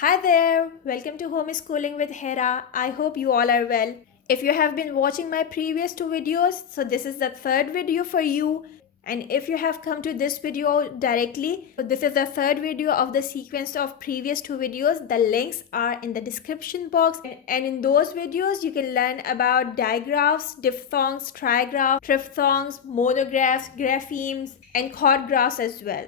Hi there, welcome to Homeschooling with Hira. I hope you all are well. If you have been watching my previous two videos, so this is the third video for you. And if you have come to this video directly, so this is the third video of the sequence of previous two videos. The links are in the description box. And in those videos, you can learn about digraphs, diphthongs, trigraphs, triphthongs, monographs, graphemes, and quadgraphs as well.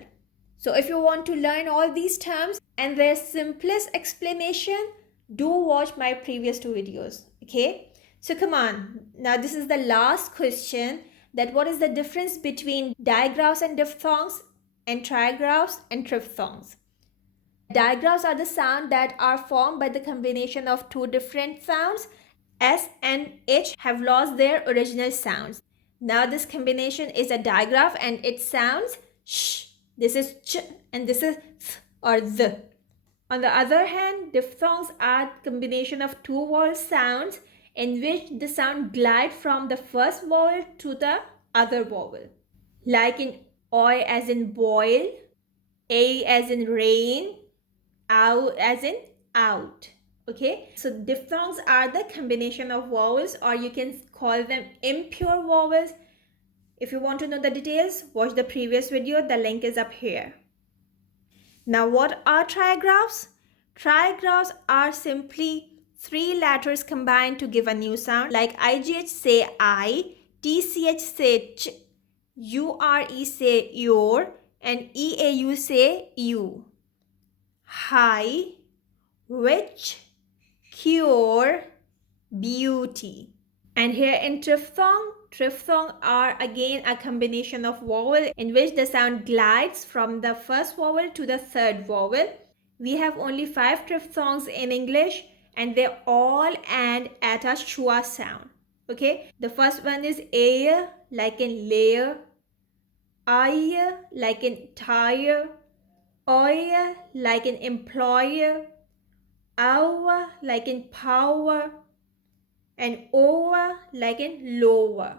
So if you want to learn all these terms and their simplest explanation, do watch my previous two videos. Okay, so come on, now this is the last question, that what is the difference between digraphs and diphthongs and trigraphs and triphthongs. Digraphs are the sounds that are formed by the combination of two different sounds. S and H have lost their original sounds. Now this combination is a digraph and it sounds sh. This is ch and this is th or th. On the other hand, diphthongs are a combination of two vowel sounds in which the sound glides from the first vowel to the other vowel. Like in oi as in boil, a as in rain, ow as in out. Okay, so diphthongs are the combination of vowels, or you can call them impure vowels. If you want to know the details, watch the previous video. The link is up here. Now, what are trigraphs? Trigraphs are simply three letters combined to give a new sound. Like IGH say I, TCH say ch, URE say your, and EAU say you. High, rich, cure, beauty. And here in triphthong are again a combination of vowel in which the sound glides from the first vowel to the third vowel. We have only 5 triphthongs in English and they all end at a schwa sound. Okay, the first one is a like in layer, I like in tire, oi like in employer, ow like in power, and over like in lower.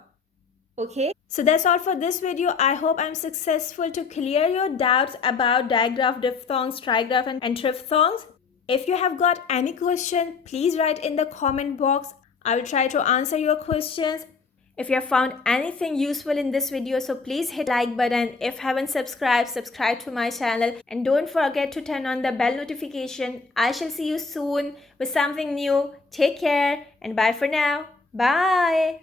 Okay, so that's all for this video. I hope I'm successful to clear your doubts about digraph, diphthongs, trigraph, and triphthongs. If you have got any question, please write in the comment box. I will try to answer your questions. If you have found anything useful in this video, so please hit like button. If haven't subscribed, subscribe to my channel and don't forget to turn on the bell notification. I shall see you soon with something new. Take care and bye for now. Bye.